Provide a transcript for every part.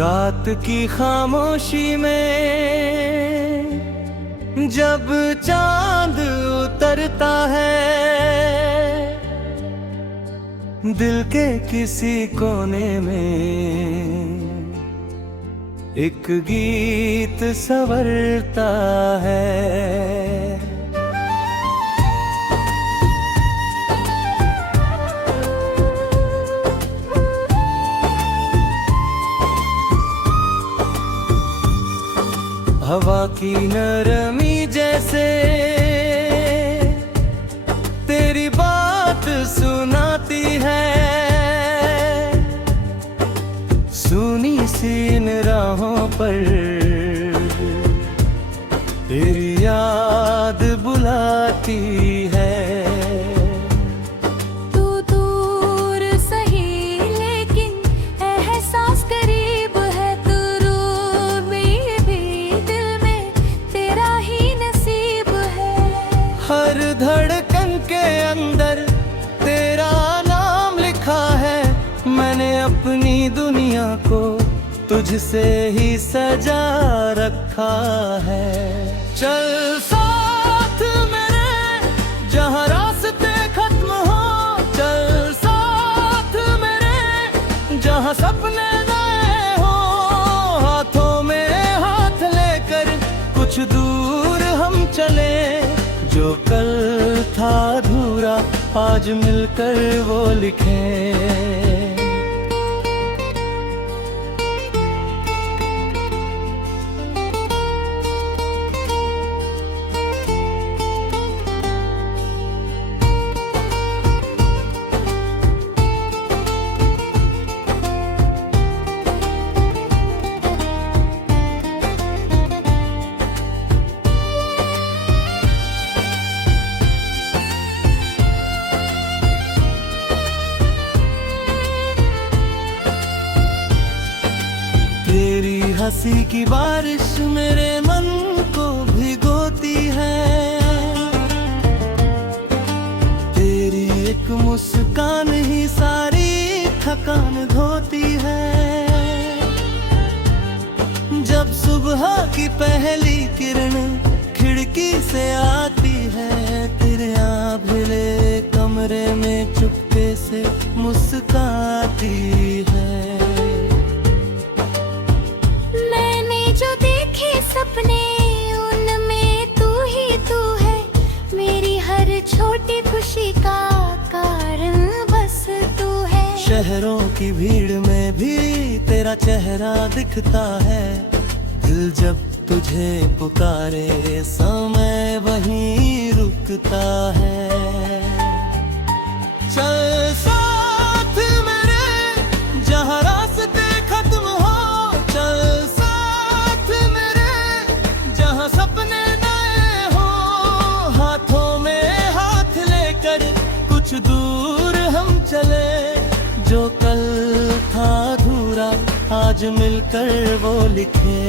रात की खामोशी में जब चांद उतरता है, दिल के किसी कोने में एक गीत संवरता है। हवा की नरमी जैसे तेरी बात सुनाती है, सुनी सी इन राहों पर तेरी याद बुलाती है। हर धड़कन के अंदर तेरा नाम लिखा है, मैंने अपनी दुनिया को तुझसे ही सजा रखा है। चल साथ मेरे जहाँ रास्ते खत्म हो, चल साथ मेरे जहाँ सपने नए हो, हाथों में हाथ लेकर कुछ दूर हम चले। जो कल था अधूरा आज मिलकर वो लिखें। तेरी हंसी की बारिश मेरे मन को भिगोती है, तेरी एक मुस्कान ही सारी थकान धोती है। जब सुबह की पहली किरण खिड़की से आती है, तेरे आंभिले कमरे में चुपके से मुस्काती है। सपने उनमें तू ही तू है, मेरी हर छोटी खुशी का कारण बस तू है। शहरों की भीड़ में भी तेरा चेहरा दिखता है, दिल जब तुझे पुकारे समय वहीं रुकता है। चल साथ मेरे जहाँ रास्ते खत्म हो, चल सपने नए हो, हाथों में हाथ लेकर कुछ दूर हम चले। जो कल था अधूरा आज मिलकर वो लिखे।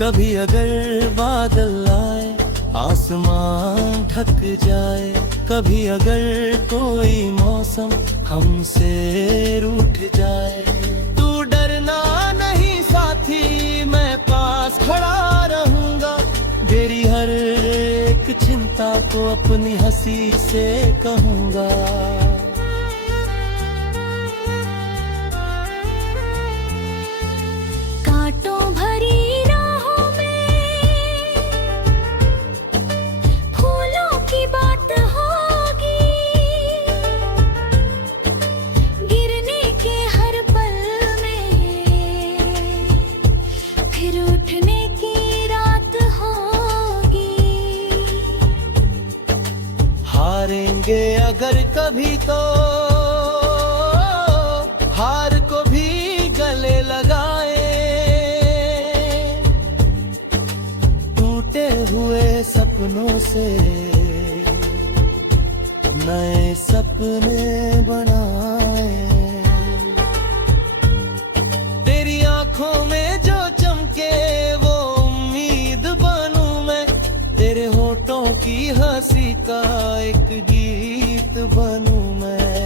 कभी अगर बादल आए आसमान ढक जाए, कभी अगर कोई मौसम हमसे रूठ जाए, तू डरना नहीं साथी, मैं पास खड़ा रहूंगा। तेरी हर एक चिंता को अपनी हंसी से कहूंगा। कांटों भरी राहों में फूलों की बात होगी, गिरने के हर पल में फिर उठने की रात होगी। हारेंगे अगर कभी तो हार को भी गले लगाए, टूटे हुए सपनों से नए सपने बनाए। तेरी आंखों में जो चमके वो उम्मीद बनूं मैं, तेरे होठों की हंसी का एक गीत बनूं मैं।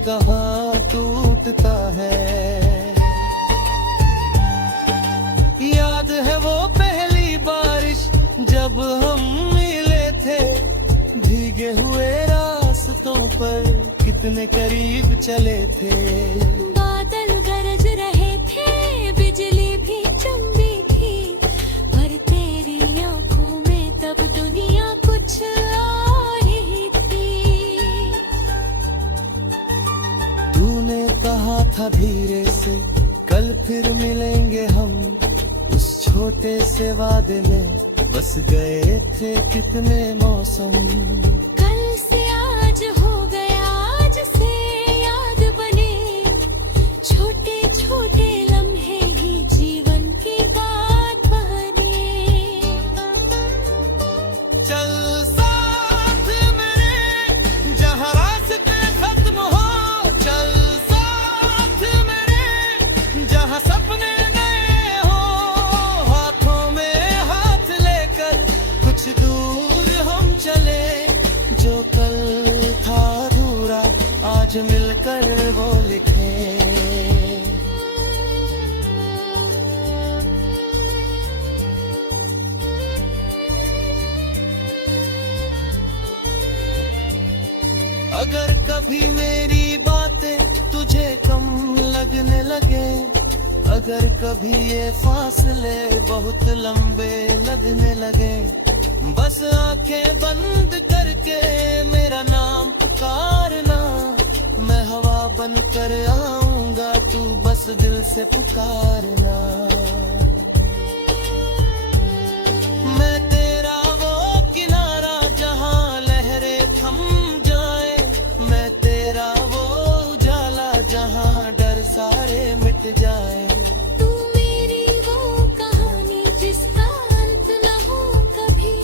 कहाँ टूटता है। याद है वो पहली बारिश जब हम मिले थे, भीगे हुए रास्तों पर कितने करीब चले थे। बादल गरज रहे थे, बिजली भी चमकी थी, पर तेरी आंखों में तब दुनिया कुछ और ही थी। तूने कहा था धीरे से कल फिर मिलेंगे हम, उस छोटे से वादे में बस गए थे कितने मौसम। कल से आज हो गया, आज से याद बने, छोटे छोटे लम्हे ही जीवन की बात बने। चल साथ मेरे जहाँ रास्ते खत्म हो, चल साथ मेरे जहाँ सपने नए हो। हाथों में हाथ लेकर कुछ दूर हम चले, जो कल था अधूरा आज मिलकर वो लिखे। अगर कभी मेरी बातें तुझे कम लगने लगे, अगर कभी ये फासले बहुत लंबे लगने लगे, बस आंखें बंद करके मेरा नाम पुकारना। मैं हवा बनकर आऊंगा, तू बस दिल से पुकारना। मैं तेरा वो किनारा जहां लहरें थम जाए, मैं तेरा वो उजाला जहां डर सारे मिट जाए। तू मेरी वो कहानी जिसका अंत न हो कभी,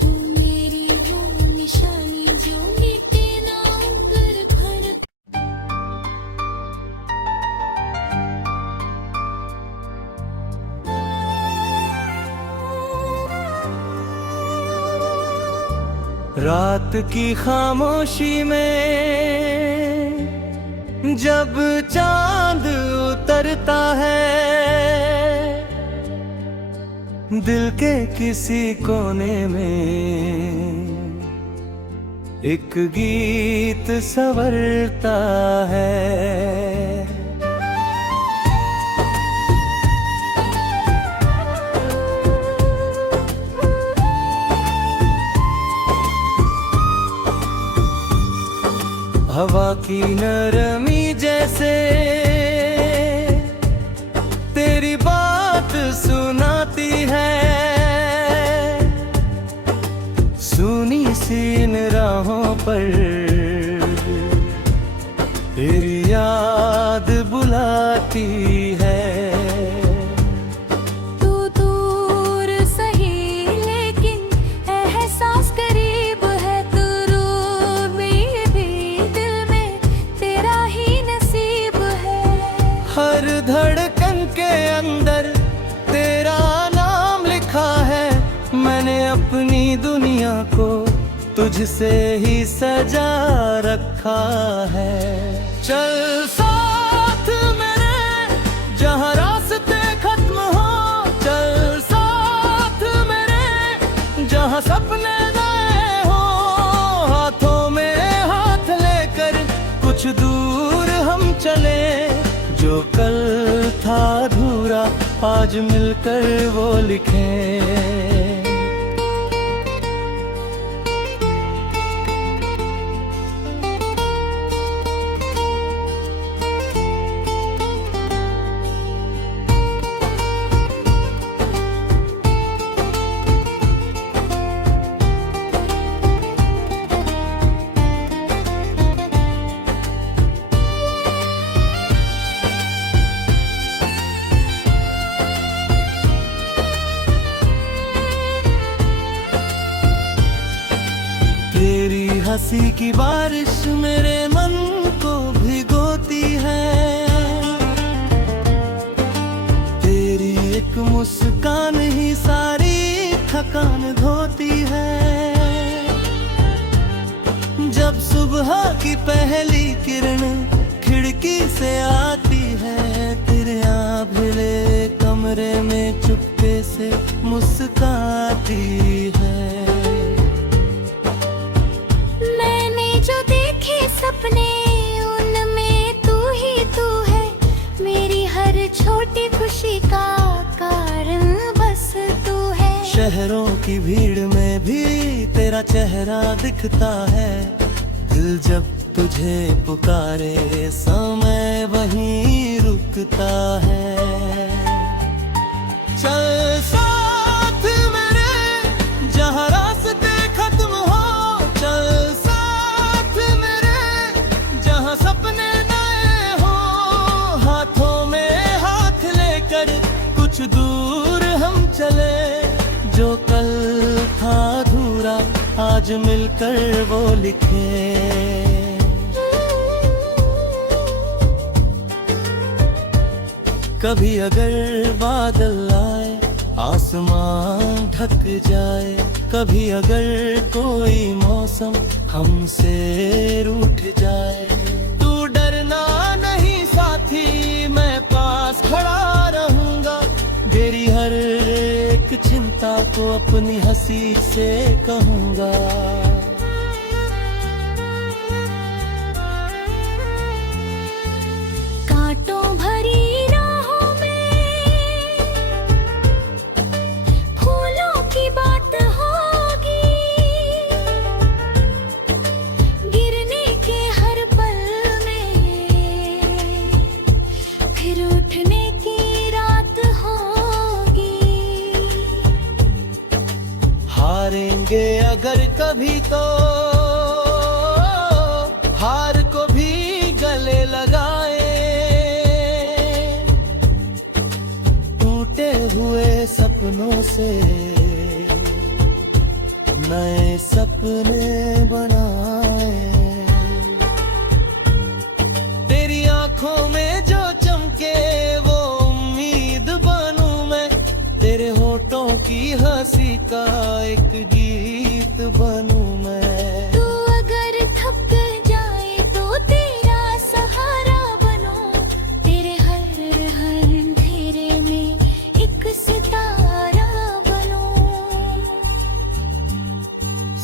तू मेरी वो निशानी जो मिटे ना उम्र भर। रात की खामोशी में जब चांद उतरता है, दिल के किसी कोने में एक गीत संवरता है। हवा की नरमी जैसे तेरी बात सुनाती है, सुनी सी इन राहों पर तेरी याद बुलाती है। तू दूर सही लेकिन एहसास करीब है, तू रूबी भी दिल में तेरा ही नसीब है। हर धड़कन के अंदर तेरा नाम लिखा है, मैंने अपनी दुनिया को तुझसे ही सजा रखा है। चल साथ मेरे जहाँ रास्ते खत्म हो, चल साथ मेरे जहाँ सपने नए हो। हाथों में हाथ लेकर कुछ दूर हम चले, जो कल था अधूरा आज मिलकर वो लिखें। हंसी की बारिश मेरे मन को भिगोती है, तेरी एक मुस्कान ही सारी थकान धोती है। जब सुबह की पहली किरण होती है। मैंने जो देखे सपने उनमें तू ही तू है, मेरी हर छोटी खुशी का कारण बस तू है। शहरों की भीड़ में भी तेरा चेहरा दिखता है, दिल जब तुझे पुकारे समय वहीं रुकता है। चल साथ मेरे जहाँ रास्ते खत्म हो, चल साथ मेरे जहाँ सपने नए हो। हाथों में हाथ लेकर कुछ दूर हम चले, जो कल था अधूरा आज मिलकर वो लिखे। कभी अगर बादल आए आसमान ढक जाए, कभी अगर कोई मौसम हमसे रूठ जाए, तू डरना नहीं साथी, मैं पास खड़ा रहूंगा। तेरी हर एक चिंता को अपनी हंसी से कहूंगा। कांटों भरी हारेंगे अगर कभी तो हार को भी गले लगाए। टूटे हुए सपनों से नए सपने बनाए। तेरी आंखों में जो चमके वो उम्मीद बनूं मैं, तेरे होठों की हंसी का एक गीत बनूं मैं। तू अगर थक जाए तो तेरा सहारा बनो, तेरे हर अंधेरे में एक सितारा बनो।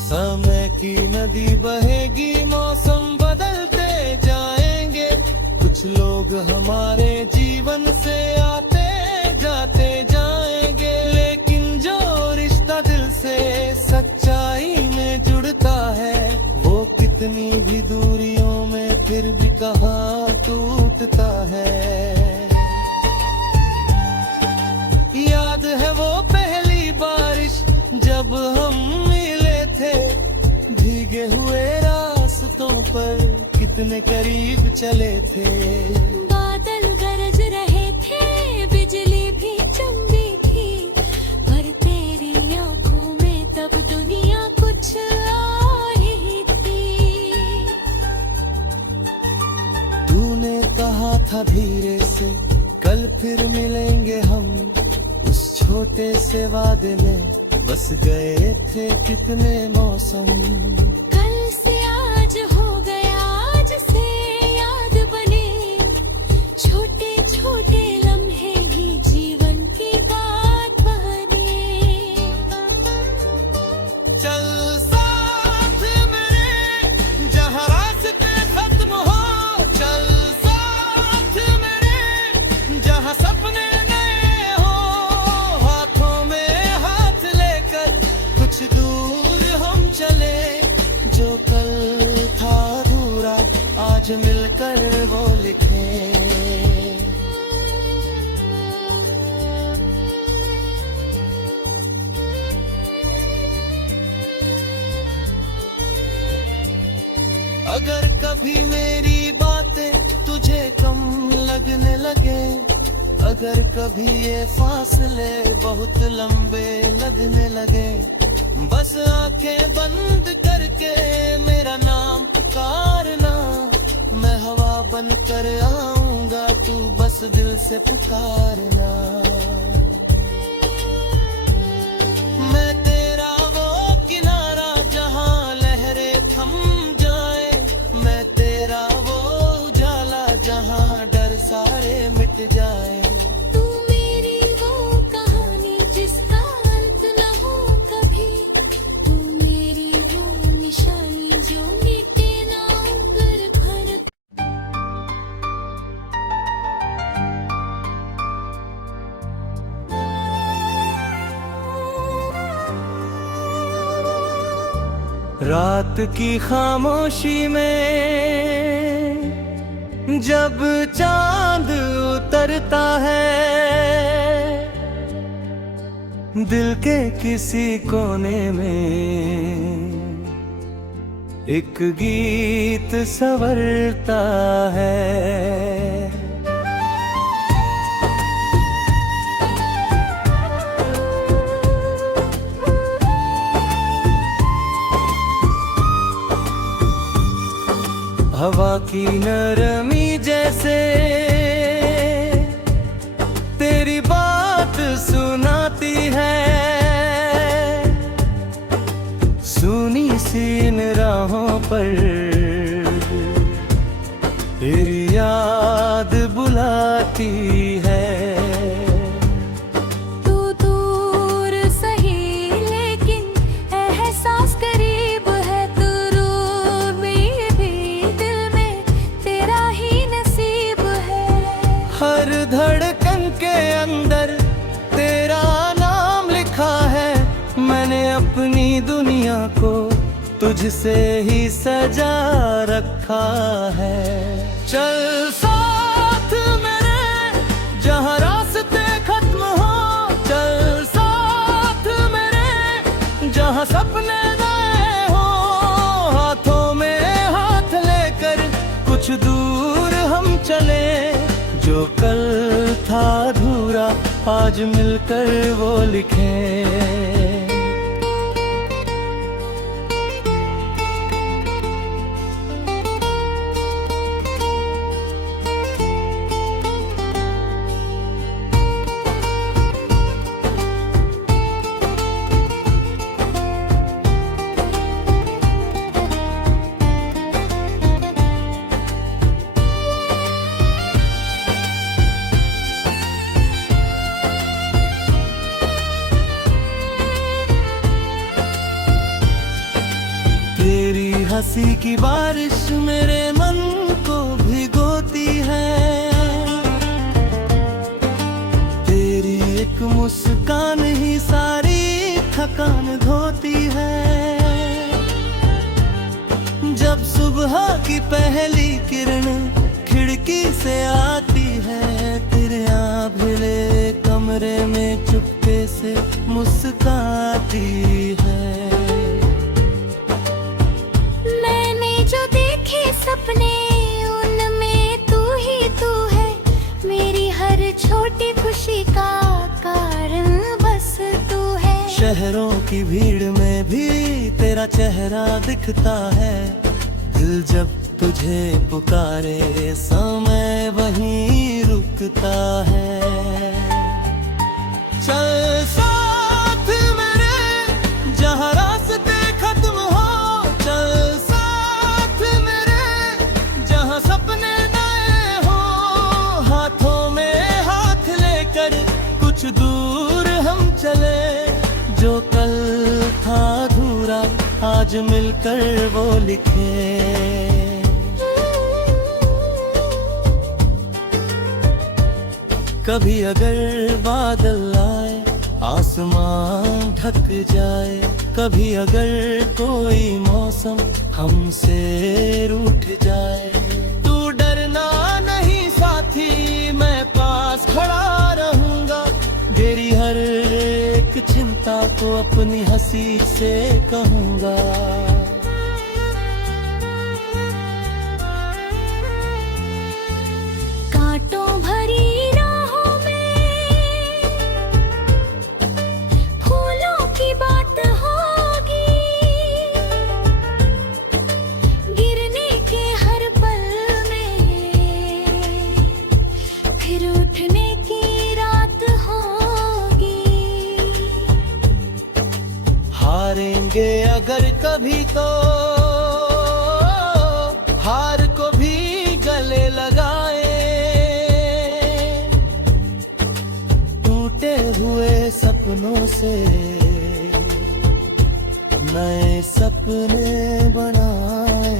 समय की नदी बहेगी, मौसम बदलते जाएंगे, कुछ लोग हमारे जीवन से आते जाते जाएंगे, लेकिन जो रिश्ता दिल से सच्चाई में जुड़ता है, वो कितनी भी दूरियों में फिर भी कहाँ टूटता है। याद है वो पहली बारिश जब हम मिले थे, भीगे हुए रास्तों पर कितने करीब चले थे। बादल गरज रहे थे, बिजली भी चमकी थी, पर तेरी आंखों में तब दुनिया कुछ और ही थी। तूने कहा था धीरे से कल फिर मिलेंगे हम, उस छोटे से वादे में बस गए थे कितने मौसम। कल से आज हो गया, आज से याद बने, छोटे छोटे लम्हे ही जीवन की बात बने। चल साथ मेरे जहाँ रास्ते खत्म हो, चल साथ मेरे जहाँ सपने नए हो। हाथों में हाथ लेकर कुछ दूर हम चले, जो कल था अधूरा आज मिलकर वो लिखे। अगर कभी मेरी बातें तुझे कम लगने लगे, अगर कभी ये फासले बहुत लंबे लगने लगे, बस आंखें बंद करके मेरा नाम पुकारना, मैं हवा बन कर आऊंगा, तू बस दिल से पुकारना। मैं तेरा वो किनारा जहां लहरें थम जाए, मैं तेरा वो उजाला जहां डर सारे मिट जाए। तू मेरी वो कहानी जिसका अंत न हो कभी, रात की खामोशी में जब चांद उतरता है, दिल के किसी कोने में एक गीत संवरता है। हवा की नरमी जैसे तेरी बात सुनाती है, सुनी सी इन राहों पर तेरी याद बुलाती है। हर धड़कन के अंदर तेरा नाम लिखा है, मैंने अपनी दुनिया को तुझसे ही सजा रखा है। चल साथ मेरे जहाँ रास्ते खत्म हो, चल साथ मेरे जहाँ सपने नए हो, हाथों में हाथ लेकर कुछ दूर हम चले, जो कल था अधूरा आज मिलकर वो लिखें। तेरी हंसी की बारिश मेरे मन को भिगोती है, तेरी एक मुस्कान ही सारी थकान धोती है। जब सुबह की पहली किरण खिड़की से आती है, तेरे आंभिले कमरे में चुपके से मुस्काती है। सपने उनमें तू ही तू है, मेरी हर छोटी खुशी का कारण बस तू है। शहरों की भीड़ में भी तेरा चेहरा दिखता है, दिल जब तुझे पुकारे समय वहीं रुकता है। चल साथ मेरे जहाँ रास्ते खत्म हो, चल साथ मेरे जहाँ सपने नए हो, हाथों में हाथ लेकर कुछ दूर हम चले, जो कल था अधूरा आज मिलकर वो लिखे। कभी अगर बादल आए आसमान ढक जाए, कभी अगर कोई मौसम हमसे रूठ जाए, तू डरना नहीं साथी, मैं पास खड़ा रहूंगा, तेरी हर एक चिंता को अपनी हंसी से कहूंगा। कांटों भरी हारेंगे अगर कभी तो हार को भी गले लगाए, टूटे हुए सपनों से नए सपने बनाए।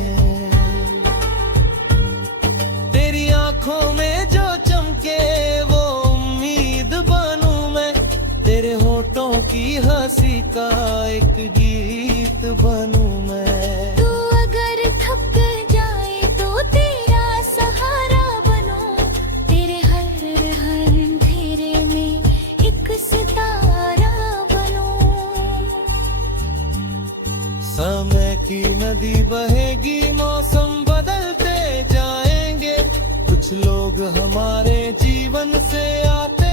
तेरी आंखों में जो चमके वो उम्मीद बनूं मैं, तेरे होठों की हंसी का एक गीत बनूं मैं। समय की नदी बहेगी, मौसम बदलते जाएंगे, कुछ लोग हमारे जीवन से आते